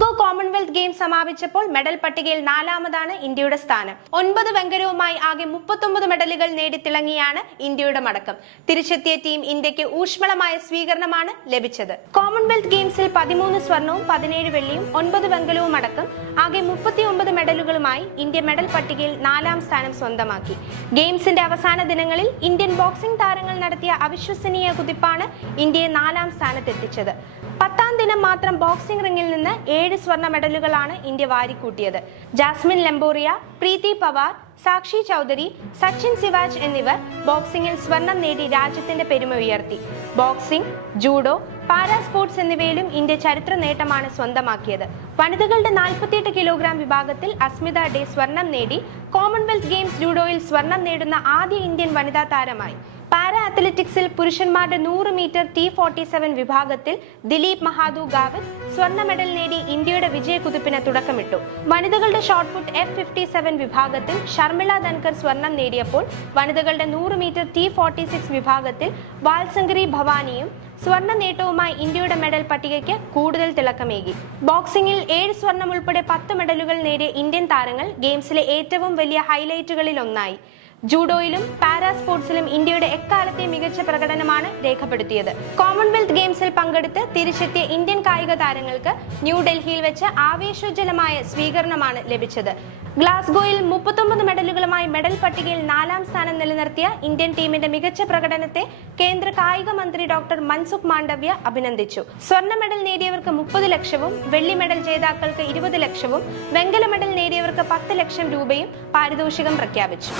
Glasgow Commonwealth games സമാപിച്ചപ്പോൾ medal പട്ടികയിൽ 4ാമതാണ് ഇന്ത്യയുടെ സ്ഥാനം. 9 വെങ്കലവുമായി ആകെ 39 മെഡലുകൾ നേടിത്തിളങ്ങിയാണ് ഇന്ത്യയുടെ മടക്കം. തിരിച്ചെത്തിയ ടീം ഇന്ത്യക്ക് ഊഷ്മളമായ സ്വീകരണമാണ് ലഭിച്ചത്. കോമൺവെൽത്ത് ഗെയിംസിൽ 13 സ്വർണവും 17 വെള്ളിയും 9 വെങ്കലവും അടക്കം ആകെ 39 മെഡലുകളുമായി ഇന്ത്യ മെഡൽ പട്ടികയിൽ 4ാം സ്ഥാനം സ്വന്തമാക്കി. ഗെയിംസിന്റെ അവസാന ദിനങ്ങളിൽ ഇന്ത്യൻ ബോക്സിംഗ് താരങ്ങൾ നടത്തിയ അവിശ്വസനീയ കുതിപ്പാണ് ഇന്ത്യയെ 4ാം സ്ഥാനത്തെത്തിച്ചത്. 10ാം ദിനം മാത്രം ബോക്സിംഗ് റിംഗിൽ നിന്ന് 7 സ്വർണ്ണ മെഡലുകളാണ് ഇന്ത്യ വാരിക്കൂട്ടിയത്. ജാസ്മിൻ ലംബോറിയ, പ്രീതി പവാർ, സാക്ഷി ചൗധരി, സച്ചിൻ സിവാജ് എന്നിവർ ബോക്സിംഗിൽ സ്വർണം നേടി രാജ്യത്തിന്റെ പെരുമ ഉയർത്തി. ബോക്സിംഗ്, ജൂഡോ, പാരാ സ്പോർട്സ് എന്നിവയിലും ഇന്ത്യ ചരിത്ര നേട്ടമാണ് സ്വന്തമാക്കിയത്. വനിതകളുടെ 48 കിലോഗ്രാം വിഭാഗത്തിൽ അസ്മിത ഡേ സ്വർണം നേടി കോമൺവെൽത്ത് ഗെയിംസ് ജൂഡോയിൽ സ്വർണം നേടുന്ന ആദ്യ ഇന്ത്യൻ വനിതാ താരമായി. പാരാ അത്ലറ്റിക്സിൽ പുരുഷന്മാരുടെ 100 മീറ്റർ T47 വിഭാഗത്തിൽ ദിലീപ് മഹാദു ഗാവിത് സ്വർണ്ണ മെഡൽ നേടി ഇന്ത്യയുടെ വിജയക്കുതിപ്പിന് തുടക്കമിട്ടു. വനിതകളുടെ ഷോട്ട്പുട്ട് F57 വിഭാഗത്തിൽ ഷർമിള ധൻകർ സ്വർണം നേടിയപ്പോൾ വനിതകളുടെ 100 മീറ്റർ T46 വിഭാഗത്തിൽ വാത്സങ്കരി ഭവാനിയും സ്വർണ്ണ നേട്ടവുമായി ഇന്ത്യയുടെ മെഡൽ പട്ടികയ്ക്ക് കൂടുതൽ തിളക്കമേകി. ബോക്സിംഗിൽ 7 സ്വർണം ഉൾപ്പെടെ 10 മെഡലുകൾ നേടിയ ഇന്ത്യൻ താരങ്ങൾ ഗെയിംസിലെ ഏറ്റവും വലിയ ഹൈലൈറ്റുകളിൽ ഒന്നായി. ജൂഡോയിലും പാരാ സ്പോർട്സിലും ഇന്ത്യയുടെ എക്കാലത്തെ മികച്ച പ്രകടനമാണ് രേഖപ്പെടുത്തിയത്. കോമൺവെൽത്ത് ഗെയിംസിൽ പങ്കെടുത്ത് തിരിച്ചെത്തിയ ഇന്ത്യൻ കായിക താരങ്ങൾക്ക് ന്യൂഡൽഹിയിൽ വെച്ച് ആവേശോജ്വലമായ സ്വീകരണമാണ് ലഭിച്ചത്. ഗ്ലാസ്ഗോയിൽ 39 മെഡലുകളുമായി മെഡൽ പട്ടികയിൽ 4ാം സ്ഥാനം നിലനിർത്തിയ ഇന്ത്യൻ ടീമിന്റെ മികച്ച പ്രകടനത്തെ കേന്ദ്ര കായിക മന്ത്രി ഡോക്ടർ മൻസുഖ് മാണ്ഡവ്യ അഭിനന്ദിച്ചു. സ്വർണ്ണ മെഡൽ നേടിയവർക്ക് 30 ലക്ഷവും വെള്ളി മെഡൽ ജേതാക്കൾക്ക് 20 ലക്ഷവും വെങ്കല മെഡൽ നേടിയവർക്ക് 10 ലക്ഷം രൂപയും പാരിതോഷികം പ്രഖ്യാപിച്ചു.